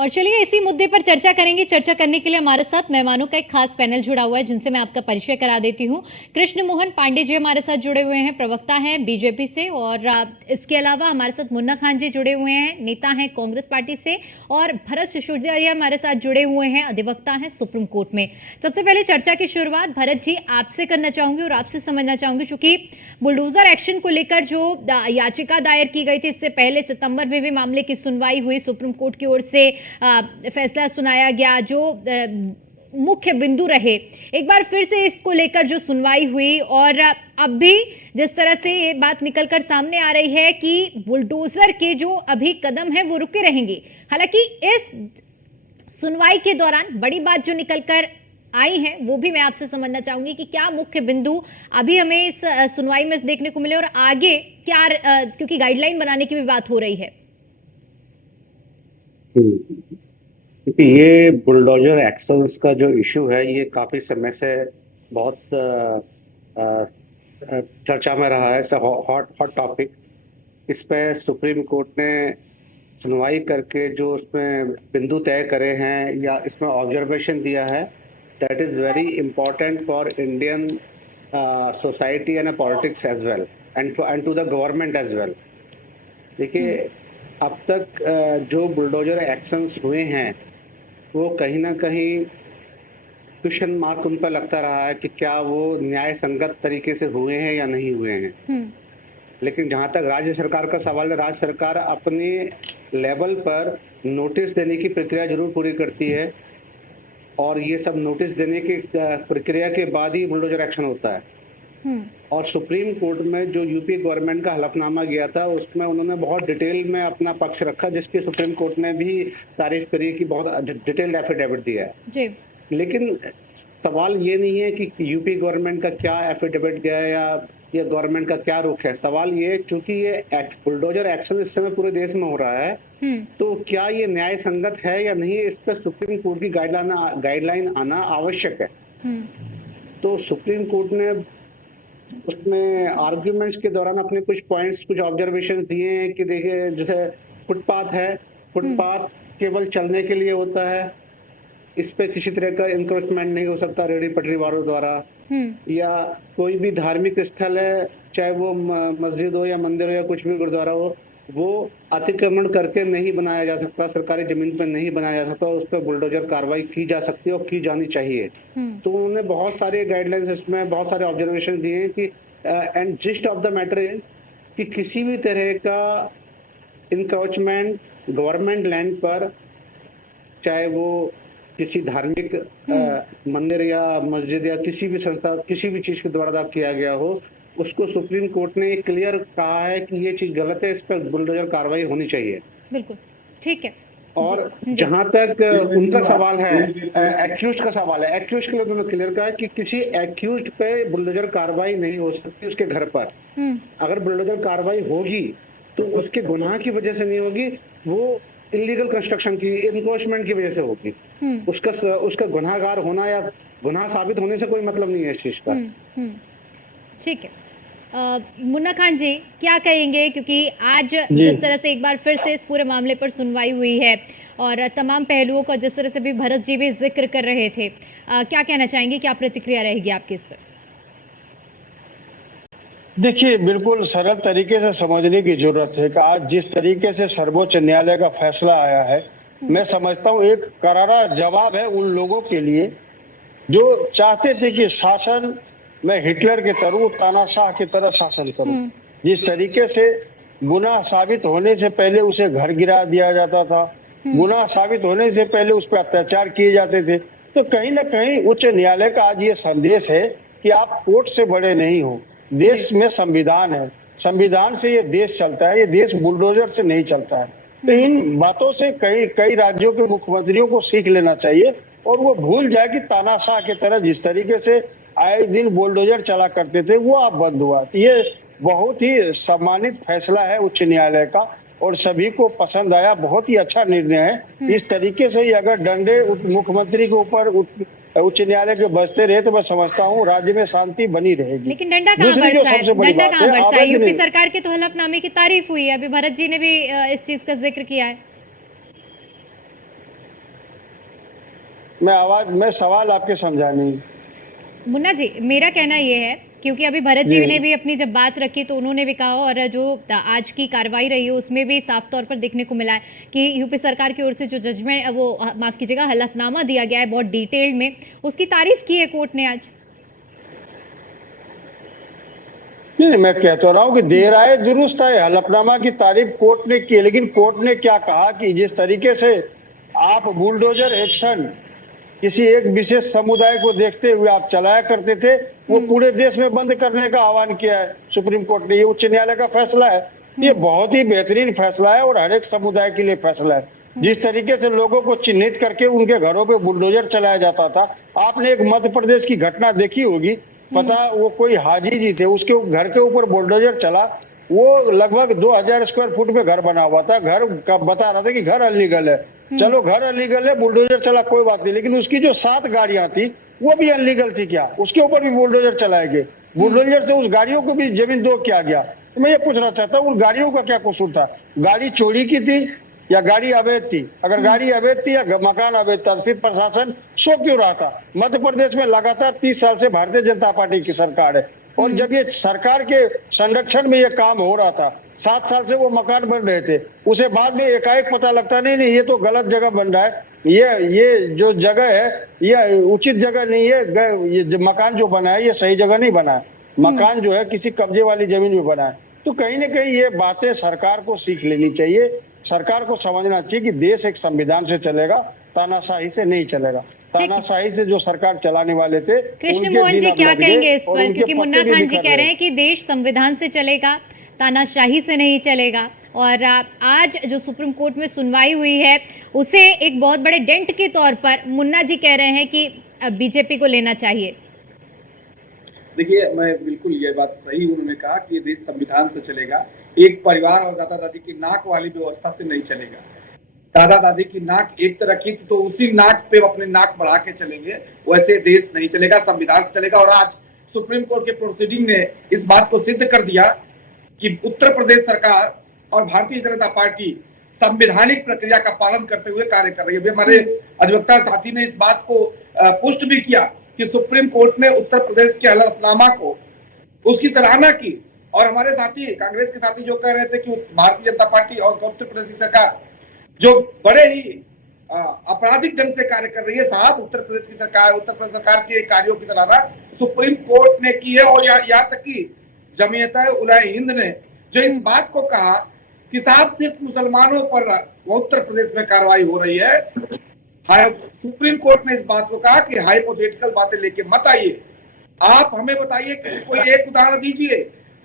और चलिए इसी मुद्दे पर चर्चा करेंगे। चर्चा करने के लिए हमारे साथ मेहमानों का एक खास पैनल जुड़ा हुआ है, जिनसे मैं आपका परिचय करा देती हूँ। कृष्ण मोहन पांडे जी हमारे साथ जुड़े हुए हैं, प्रवक्ता हैं बीजेपी से। और इसके अलावा हमारे साथ मुन्ना खान जी जुड़े हुए हैं, नेता हैं कांग्रेस पार्टी से। और भरत सिसोदिया हमारे साथ जुड़े हुए हैं, अधिवक्ता हैं सुप्रीम कोर्ट में। सबसे पहले चर्चा की शुरुआत भरत जी आपसे करना चाहूंगी और आपसे समझना चाहूंगी, चूंकि बुलडोजर एक्शन को लेकर जो याचिका दायर की गई थी, इससे पहले सितंबर में भी मामले की सुनवाई हुई, सुप्रीम कोर्ट की ओर से फैसला सुनाया गया, जो मुख्य बिंदु रहे। एक बार फिर से इसको लेकर जो सुनवाई हुई, और अब भी जिस तरह से ये बात निकलकर सामने आ रही है कि बुलडोजर के जो अभी कदम है वो रुके रहेंगे। हालांकि इस सुनवाई के दौरान बड़ी बात जो निकलकर आई है वो भी मैं आपसे समझना चाहूंगी कि क्या मुख्य बिंदु अभी हमें इस सुनवाई में देखने को मिले, और आगे क्या, क्योंकि गाइडलाइन बनाने की भी बात हो रही है। क्योंकि ये बुलडोजर एक्शंस का जो इशू है ये काफी समय से बहुत चर्चा में रहा है, हॉट टॉपिक। इस पे सुप्रीम कोर्ट ने सुनवाई करके जो उसमें बिंदु तय करे हैं या इसमें ऑब्जर्वेशन दिया है, that is very important for Indian society and politics as well and to the government as well. देखिए, अब तक जो बुलडोजर एक्शंस हुए हैं वो कहीं ना कहीं क्वेश्चन मार्क उन पर लगता रहा है कि क्या वो न्याय संगत तरीके से हुए हैं या नहीं हुए हैं। लेकिन जहां तक राज्य सरकार का सवाल है, राज्य सरकार अपने लेवल पर नोटिस देने की प्रक्रिया जरूर पूरी करती है, और ये सब नोटिस देने की प्रक्रिया के बाद ही बुलडोजर एक्शन होता है। और सुप्रीम कोर्ट में जो यूपी गवर्नमेंट का हलफनामा गया था उसमें उन्होंने बहुत डिटेल में अपना पक्ष रखा, जिसकी सुप्रीम कोर्ट ने भी तारीफ करी कि बहुत डिटेल्ड एफिडेविट दिया है जी। लेकिन सवाल ये नहीं है कि यूपी गवर्नमेंट का क्या एफिडेविट गया है या ये गवर्नमेंट का क्या रुख है। सवाल ये, चूंकि ये बुलडोजर एक्शन इस समय पूरे देश में हो रहा है, तो क्या ये न्याय संगत है या नहीं, इस पर सुप्रीम कोर्ट की गाइडलाइन आना आवश्यक है। तो सुप्रीम कोर्ट ने उसमें आर्ग्यूमेंट्स के दौरान अपने कुछ पॉइंट्स, कुछ ऑब्जर्वेशन दिए हैं कि देखिए, जैसे फुटपाथ है, फुटपाथ केवल चलने के लिए होता है, इस पे किसी तरह का इंक्रोचमेंट नहीं हो सकता रेहड़ी पटरी वालों द्वारा। या कोई भी धार्मिक स्थल है, चाहे वो मस्जिद हो या मंदिर हो या कुछ भी गुरुद्वारा हो, वो अतिक्रमण करके नहीं बनाया जा सकता, सरकारी जमीन पर नहीं बनाया जा सकता, उस पर बुलडोजर कार्रवाई की जा सकती है और की जानी चाहिए। तो उन्होंने बहुत सारे गाइडलाइंस, इसमें बहुत सारे ऑब्जर्वेशन दिए हैं कि and gist of the matter is कि किसी भी तरह का इंक्रोचमेंट गवर्नमेंट लैंड पर, चाहे वो किसी धार्मिक मंदिर या मस्जिद या किसी भी संस्था, किसी भी चीज के द्वारा किया गया हो, उसको सुप्रीम कोर्ट ने क्लियर कहा है कि ये चीज गलत है, इस पर बुलडोजर कार्रवाई होनी चाहिए। बिल्कुल ठीक है। और जहां तक उनका सवाल है, एक्यूज का सवाल है, एक्यूज के लिए उन्होंने क्लियर कहा है कि किसी एक्यूज पे बुलडोजर कार्रवाई नहीं हो सकती उसके घर पर। अगर बुलडोजर कार्रवाई होगी तो उसके गुनाह की वजह से नहीं होगी, वो इलीगल कंस्ट्रक्शन की, इनक्रोचमेंट की वजह से होगी। उसका गुनाहगार होना या गुनाह साबित होने से कोई मतलब नहीं है इस चीज का। ठीक है। मुन्ना खान जी क्या कहेंगे, क्योंकि आज जिस तरह से एक बार फिर से इस पूरे मामले पर सुनवाई हुई है और तमाम पहलुओं का जिस तरह से भी भरत जी भी जिक्र कर रहे थे, क्या कहना चाहेंगे, क्या प्रतिक्रिया रहेगी आपकी इस पर? देखिए, बिल्कुल सरल तरीके से समझने की जरूरत है कि आज जिस तरीके से सर्वोच्च न्यायालय का फैसला आया है, मैं समझता हूँ एक करारा जवाब है उन लोगों के लिए जो चाहते थे कि शासन मैं हिटलर की तरह, तानाशाह की तरह शासन करूं। जिस तरीके से गुनाह साबित होने से पहले उसे घर गिरा दिया जाता था, गुनाह साबित होने से पहले उस पर अत्याचार किए जाते थे, तो कहीं ना कहीं उच्च न्यायालय का आज ये संदेश है कि आप कोर्ट से बड़े नहीं हो, देश में संविधान है, संविधान से ये देश चलता है, ये देश बुलडोजर से नहीं चलता है। तो इन बातों से कई राज्यों के मुख्यमंत्रियों को सीख लेना चाहिए और वो भूल जाए कि तानाशाह की तरह जिस तरीके से आए दिन बुलडोजर चला करते थे वो अब बंद हुआ। तो ये बहुत ही सम्मानित फैसला है उच्च न्यायालय का और सभी को पसंद आया, बहुत ही अच्छा निर्णय है। इस तरीके से ही अगर डंडे मुख्यमंत्री के ऊपर उच्च न्यायालय के बसते रहे तो मैं समझता हूँ राज्य में शांति बनी रहेगी। लेकिन डंडा कहाँ बरसा है? डंडा कहाँ बरसा है? यूपी सरकार के तो हलफनामे की तारीफ हुई है, अभी भरत जी ने भी इस चीज का जिक्र किया है। मैं सवाल आपके समझाने। मुन्ना जी, मेरा कहना ये है, क्योंकि अभी भरत जी जी। ने भी अपनी जब बात रखी तो उन्होंने भी कहा, और जो आज की कार्रवाई रही है उसमें भी साफ तौर पर देखने को मिला है कि यूपी सरकार की ओर से जो जजमेंट, वो माफ कीजिएगा, हलफनामा दिया गया है बहुत डिटेल में, उसकी तारीफ की है कोर्ट ने आज। नहीं, मैं कह तो रहा हूँ कि देर आए दुरुस्त आए। हलफनामा की तारीफ कोर्ट ने की, लेकिन कोर्ट ने क्या कहा कि जिस तरीके से आप बुलडोजर एक्शन किसी एक विशेष समुदाय को देखते हुए आप चलाया करते थे, वो पूरे देश में बंद करने का आह्वान किया है सुप्रीम कोर्ट ने। ये उच्च न्यायालय का फैसला है, ये बहुत ही बेहतरीन फैसला है और हर एक समुदाय के लिए फैसला है। जिस तरीके से लोगों को चिन्हित करके उनके घरों पे बुलडोजर चलाया जाता था, आपने एक मध्य प्रदेश की घटना देखी होगी, पता वो कोई हाजी जी थे, उसके घर के ऊपर बुलडोजर चला, वो लगभग 2000 स्क्वायर फुट में घर बना हुआ था। घर का बता रहा था कि घर अनलीगल है, चलो घर अनलीगल है, बुलडोजर चला कोई बात नहीं, लेकिन उसकी जो 7 गाड़ियां थी वो भी अनलीगल थी क्या? उसके ऊपर भी बुलडोजर चलाए गए। बुलडोजर से उस गाड़ियों को भी जमीन दो किया गया। तो मैं ये पूछना चाहता हूँ, उन गाड़ियों का क्या कसूर था? गाड़ी चोरी की थी या गाड़ी अवैध थी? अगर गाड़ी अवैध थी या मकान अवैध था, फिर प्रशासन सो क्यों रहा था? मध्य प्रदेश में लगातार 30 साल से भारतीय जनता पार्टी की सरकार है, और जब ये सरकार के संरक्षण में ये काम हो रहा था, 7 साल से वो मकान बन रहे थे, उसे बाद में एकाएक पता लगता नहीं ये तो गलत जगह बन रहा है, ये जो जगह है ये उचित जगह नहीं है, ये मकान जो बना है ये सही जगह नहीं बना है, मकान जो है किसी कब्जे वाली जमीन में बना है। तो कहीं ना कहीं ये बातें सरकार को सीख लेनी चाहिए। सरकार को समझना चाहिए कि देश एक संविधान से चलेगा, तानाशाही से नहीं चलेगा। तानाशाही से जो सरकार चलाने वाले थे, कृष्ण मोहन जी क्या कहेंगे इस पर, क्योंकि मुन्ना खान जी कह रहे हैं कि देश संविधान से चलेगा, तानाशाही से नहीं चलेगा, और आज जो सुप्रीम कोर्ट में सुनवाई हुई है उसे एक बहुत बड़े डेंट के तौर पर मुन्ना जी कह रहे हैं कि बीजेपी को लेना चाहिए। देखिए, मैं बिल्कुल ये बात सही उन्होंने कहा कि ये देश संविधान से चलेगा, एक परिवार और दादा दादी की नाक वाली व्यवस्था से नहीं चलेगा। दादा दादी की नाक एक तरह की तो उसी नाक पे अपने नाक बढ़ा के चलेंगे, वैसे देश नहीं चलेगा, संविधान से चलेगा। और आज सुप्रीम कोर्ट के प्रोसीडिंग ने इस बात को सिद्ध कर दिया कि उत्तर प्रदेश सरकार और भारतीय जनता पार्टी संवैधानिक प्रक्रिया का पालन करते हुए कार्य कर रही है। हमारे अधिवक्ता साथी ने इस बात को पुष्ट भी किया कि सुप्रीम कोर्ट ने उत्तर प्रदेश के हलफनामा को उसकी सराहना की, और हमारे साथी कांग्रेस के साथी जो कह रहे थे कि भारतीय जनता पार्टी और उत्तर प्रदेश की सरकार जो बड़े ही आपराधिक ढंग से कार्य कर रही है, साहब उत्तर प्रदेश की सरकार, उत्तर प्रदेश सरकार के कार्यों की सराहना सुप्रीम कोर्ट ने की है। और यहाँ तक कि जमीयत उलमा हिंद ने जो इस बात को कहा कि साहब सिर्फ मुसलमानों पर उत्तर प्रदेश में कार्रवाई हो रही है, सुप्रीम कोर्ट ने इस बात को कहा कि हाइपोथेटिकल बातें लेके मत आइए, आप हमें बताइए कि कोई एक उदाहरण दीजिए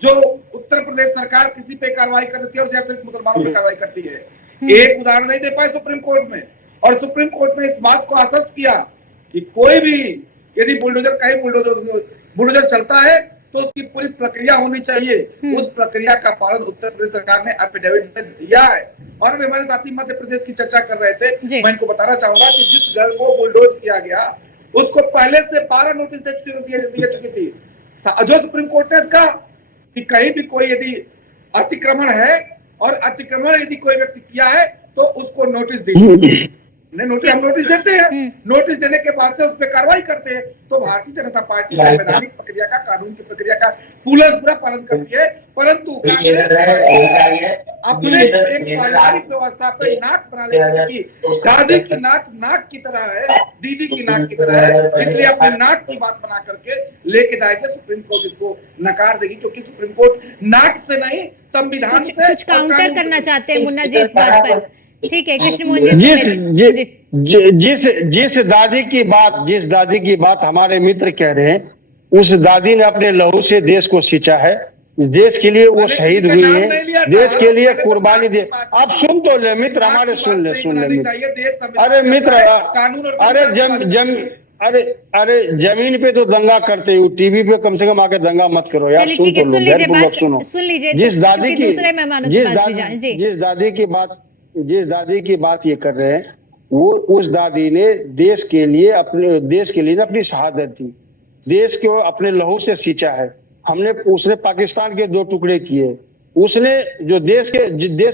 जो उत्तर प्रदेश सरकार किसी पे कार्रवाई करती है और या सिर्फ मुसलमानों पे कार्रवाई करती है। एक उदाहरण नहीं दे पाए सुप्रीम कोर्ट में, और सुप्रीम कोर्ट ने इस बात को आश्वस्त किया कि कोई भी यदि बुलडोजर चलता है तो उसकी पूरी प्रक्रिया होनी चाहिए। उस प्रक्रिया का पालन उत्तर प्रदेश सरकार ने एफिडेविट में दिया है। और भी हमारे साथी मध्य प्रदेश की चर्चा कर रहे थे, मैं इनको बताना चाहूंगा कि जिस घर को बुलडोज किया गया उसको पहले से 12 नोटिस दे चुकी थी। जो सुप्रीम कोर्ट ने कहा कि कहीं भी कोई यदि अतिक्रमण है और अतिक्रमण यदि कोई व्यक्ति किया है तो उसको नोटिस दीजिए। हम नोटिस देते हैं, नोटिस देने के बाद से उस पर कार्रवाई करते हैं। तो भारतीय जनता पार्टी संवैधानिक प्रक्रिया का, कानून की प्रक्रिया का पूरा पालन करती है, परंतु कांग्रेस अपने एक पारिवारिक व्यवस्था पर नाक बना लेती है। दादी की नाक की तरह है, दीदी की नाक की तरह है, इसलिए अपनी नाक की बात बना करके लेके जाएंगे। सुप्रीम कोर्ट इसको नकार देगी, क्योंकि सुप्रीम कोर्ट नाक से नहीं संविधान से कुछ काउंटर करना चाहते हैं मुन्ना जी इस बात पर। ठीक है कृष्ण मोहन जी, जिस दादी की बात हमारे मित्र कह रहे हैं, उस दादी ने अपने लहू से देश को सींचा है, देश के लिए वो शहीद हुई है, देश के लिए कुर्बानी दे। आप सुन तो ले मित्र, हमारे सुन ले मित्र। अरे मित्र, अरे जमीन पे तो दंगा करते हो, टीवी पे कम से कम आके दंगा मत करो यार। सुन तो लो, सुन लीजिए। जिस दादी की बात ये कर रहे हैं, वो उस दादी ने देश के लिए अपनी शहादत दी, देश को अपने लहू से सींचा है। उसने पाकिस्तान के 2 टुकड़े किए, उसने जो देश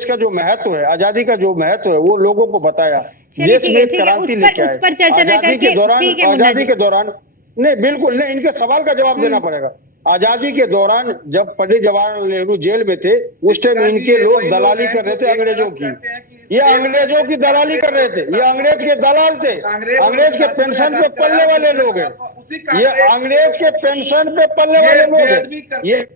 का जो महत्व है, आजादी का जो महत्व है, वो लोगों को बताया। चलिए देश ठीक में है, एक ठीक है, क्रांति उस लेके पर आए। चर्चा न आजादी करके के दौरान, ठीक है मुन्ना आजादी जी। के दौरान नहीं, बिल्कुल नहीं, इनके सवाल का जवाब देना पड़ेगा। आजादी के दौरान जब पंडित जवाहरलाल नेहरू जेल में थे, उस टाइम जी, इनके ये लोग वही दलाली लोग हैं कर रहे जो थे एक अंग्रेजों तरफ की। कहते हैं कि इस ये देश में अंग्रेजों सिर्फ की दलाली कर रहे थे, ये अंग्रेज के दलाल थे, अंग्रेज के पेंशन पे पलने वाले लोग हैं, उसी ये कांग्रेस अंग्रेज के पेंशन पे पलने ये वाले लोग बेअदबी हैं। करते ये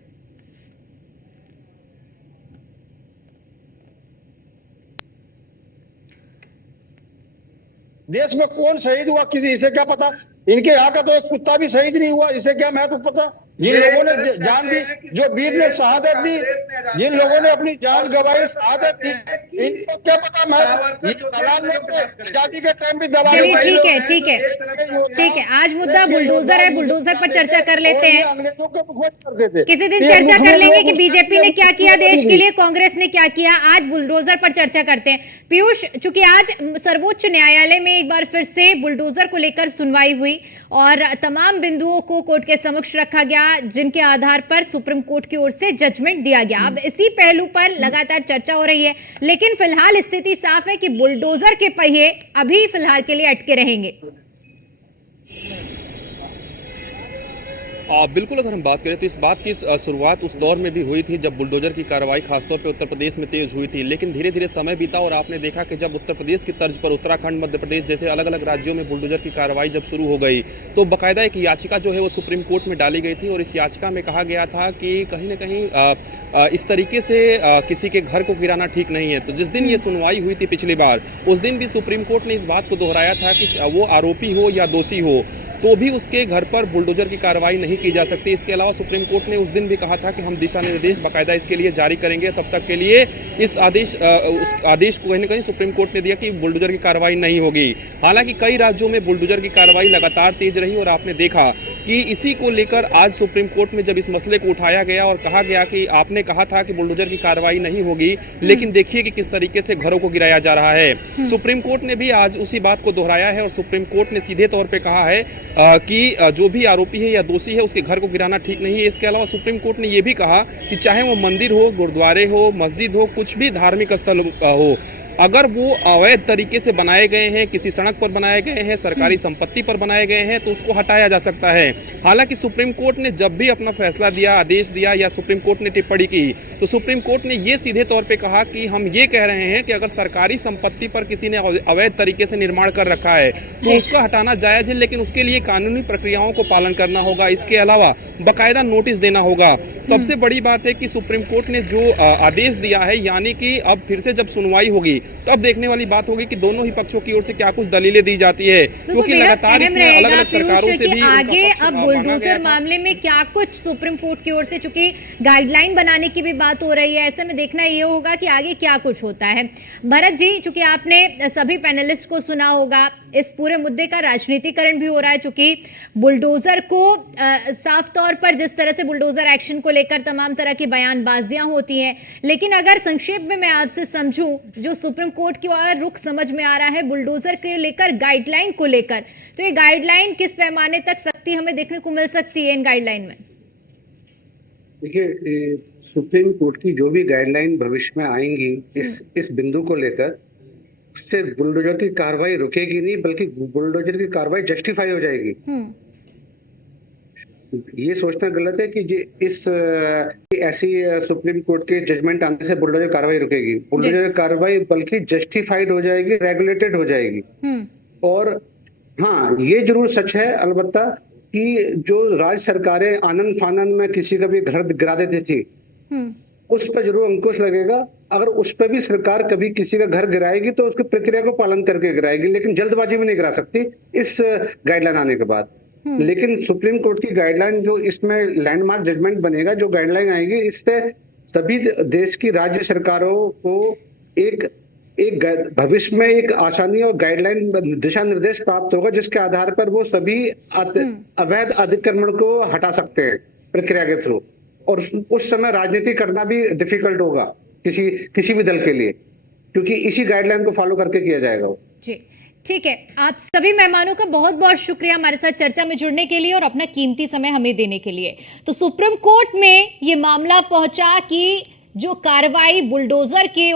देश में कौन शहीद हुआ, किसी इसे क्या पता? इनके यहाँ का तो एक कुत्ता भी शहीद नहीं हुआ, इसे क्या महत्व पता? जिन ये लोगों ने तरफ जान दी, कहते हैं कि जो वीर ने देश को शहादत दी, कांग्रेस ने आजाद जिन लोगों ने कराया, अपनी जान और गंवाई, दूसरे तरफ शहादत दी, कहते हैं कि इनको क्या पता महत्व? सावरकर ये जो थे दलाल लोग अंग्रेजों के साथ खड़े थे। आजादी के टाइम भी दलाली चलिए भाई ठीक लोग है, हैं। ठीक है, एक तरफ कहते हैं ठीक है। आज मुद्दा देश के बुलडोजर है, योद्धा बुलडोजर पर मुझे चर्चा कर और लेते ये हैं। अंग्रेजों के खोज करते थे। किसी दिन ये चर्चा कर मुस्लिम लेंगे लोग कि उसके बीजेपी ने लिए क्या किया देश के भी। लिए, कांग्रेस ने क्या किया। आज बुलडोजर पर चर्चा करते हैं। पीयूष, चूंकि आज सर्वोच्च न्यायालय में एक बार फिर से बुलडोजर को लेकर सुनवाई हुई और तमाम बिंदुओं को कोर्ट के समक्ष रखा गया, जिनके आधार पर सुप्रीम कोर्ट की ओर से जजमेंट दिया गया। अब इसी पहलू पर लगातार चर्चा हो रही है, लेकिन फिलहाल स्थिति साफ है कि बुलडोजर के पहिए अभी फिलहाल के लिए अटके रहेंगे। बिल्कुल, अगर हम बात करें तो इस बात की शुरुआत उस दौर में भी हुई थी जब बुलडोजर की कार्रवाई खासतौर पे उत्तर प्रदेश में तेज हुई थी, लेकिन धीरे धीरे समय बीता और आपने देखा कि जब उत्तर प्रदेश की तर्ज पर उत्तराखंड, मध्य प्रदेश जैसे अलग अलग राज्यों में बुलडोजर की कार्रवाई जब शुरू हो गई, तो बाकायदा एक याचिका जो है वो सुप्रीम कोर्ट में डाली गई थी और इस याचिका में कहा गया था कि कहीं ना कहीं इस तरीके से किसी के घर को गिराना ठीक नहीं है। तो जिस दिन ये सुनवाई हुई थी पिछली बार, उस दिन भी सुप्रीम कोर्ट ने इस बात को दोहराया था कि वो आरोपी हो या दोषी हो तो भी उसके घर पर बुलडोजर की कार्रवाई नहीं की जा सकती। इसके अलावा सुप्रीम कोर्ट ने उस दिन भी कहा था कि हम दिशा निर्देश बाकायदा इसके लिए जारी करेंगे। तब तक के लिए इस उस आदेश को कहीं ना कहीं सुप्रीम कोर्ट ने दिया कि बुलडोजर की कार्रवाई नहीं होगी। हालांकि कई राज्यों में बुलडोजर की कार्रवाई लगातार तेज रही और आपने देखा कि इसी को लेकर आज सुप्रीम कोर्ट में जब इस मसले को उठाया गया और कहा गया कि आपने कहा था कि बुलडोजर की कार्रवाई नहीं होगी, लेकिन देखिए कि किस तरीके से घरों को गिराया जा रहा है। सुप्रीम कोर्ट ने भी आज उसी बात को दोहराया है और सुप्रीम कोर्ट ने सीधे तौर पर कहा है कि जो भी आरोपी है या दोषी है उसके घर को गिराना ठीक नहीं है। इसके अलावा सुप्रीम कोर्ट ने यह भी कहा कि चाहे वो मंदिर हो, गुरुद्वारे हो, मस्जिद हो, कुछ भी धार्मिक स्थल हो, अगर वो अवैध तरीके से बनाए गए हैं, किसी सड़क पर बनाए गए हैं, सरकारी संपत्ति पर बनाए गए हैं, तो उसको हटाया जा सकता है। हालांकि सुप्रीम कोर्ट ने जब भी अपना फैसला दिया, आदेश दिया या सुप्रीम कोर्ट ने टिप्पणी की, तो सुप्रीम कोर्ट ने ये सीधे तौर पे कहा कि हम ये कह रहे हैं कि अगर सरकारी संपत्ति पर किसी ने अवैध तरीके से निर्माण कर रखा है तो उसका हटाना जायज है, लेकिन उसके लिए कानूनी प्रक्रियाओं को पालन करना होगा। इसके अलावा बाकायदा नोटिस देना होगा। सबसे बड़ी बात है कि सुप्रीम कोर्ट ने जो आदेश दिया है, यानी कि अब फिर से जब सुनवाई होगी तो अब देखने वाली बात होगी कि दोनों ही पक्षों की ओर से क्या कुछ दलीलें दी जाती है, क्योंकि लगातार इसमें अलग अलग सरकारों से भी आगे अब बुलडोजर मामले में क्या कुछ सुप्रीम कोर्ट की ओर से चूंकि गाइडलाइन बनाने की भी बात हो रही है, ऐसे में देखना ये होगा कि आगे क्या कुछ होता है। भरत जी, चूंकि आपने सभी पैनलिस्ट को सुना होगा, इस पूरे मुद्दे का राजनीतिकरण भी हो रहा है, चूंकि बुलडोजर को साफ तौर पर जिस तरह से बुलडोजर एक्शन को लेकर तमाम तरह की बयानबाजियां होती हैं, लेकिन अगर संक्षेप में मैं आपसे समझूं, जो सुप्रीम कोर्ट की ओर रुख समझ में आ रहा है बुलडोजर के लेकर, गाइडलाइन को लेकर, तो ये गाइडलाइन किस पैमाने तक सख्ती हमें देखने को मिल सकती है इन गाइडलाइन में? देखिए, सुप्रीम कोर्ट की जो भी गाइडलाइन भविष्य में आएंगी इस बिंदु को लेकर, उससे बुलडोजर की कार्रवाई रुकेगी नहीं, बल्कि बुलडोजर की कार्रवाई जस्टिफाई हो जाएगी। ये सोचना गलत है कि ऐसी सुप्रीम कोर्ट के जजमेंट आने से बुलडोजर कार्रवाई रुकेगी। बुलडोजर कार्रवाई बल्कि जस्टिफाइड हो जाएगी, रेगुलेटेड हो जाएगी। और हाँ, ये जरूर सच है अलबत्ता कि जो राज्य सरकारें आनंद फानन में किसी का भी घर गिरा देती थी, उस पर जरूर अंकुश लगेगा। अगर उस पर भी सरकार कभी किसी का घर गिराएगी तो उसकी प्रक्रिया को पालन करके गिराएगी, लेकिन जल्दबाजी में नहीं गिरा सकती इस गाइडलाइन आने के बाद। लेकिन सुप्रीम कोर्ट की गाइडलाइन जो इसमें लैंडमार्क जजमेंट बनेगा, जो गाइडलाइन आएगी, इससे सभी देश की राज्य सरकारों को एक भविष्य में एक आसानी और गाइडलाइन दिशा निर्देश प्राप्त होगा, जिसके आधार पर वो सभी अवैध अतिक्रमण को हटा सकते हैं प्रक्रिया के थ्रू। और उस समय राजनीति करना भी डिफिकल्ट होगा किसी भी दल के लिए, क्योंकि इसी गाइडलाइन को फॉलो करके किया जाएगा वो। जी ठीक है, आप सभी मेहमानों का बहुत बहुत शुक्रिया हमारे साथ चर्चा में जुड़ने के लिए और अपना कीमती समय हमें देने के लिए। तो सुप्रीम कोर्ट में ये मामला पहुंचा कि जो कार्रवाई बुलडोजर के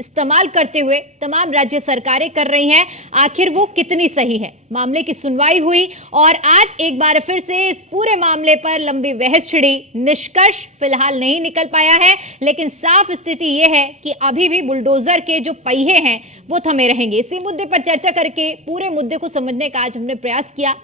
इस्तेमाल करते हुए तमाम राज्य सरकारें कर रही हैं, आखिर वो कितनी सही है। मामले की सुनवाई हुई और आज एक बार फिर से इस पूरे मामले पर लंबी बहस छिड़ी। निष्कर्ष फिलहाल नहीं निकल पाया है, लेकिन साफ स्थिति यह है कि अभी भी बुलडोजर के जो पहिए हैं वो थमे रहेंगे। इसी मुद्दे पर चर्चा करके पूरे मुद्दे को समझने का आज हमने प्रयास किया।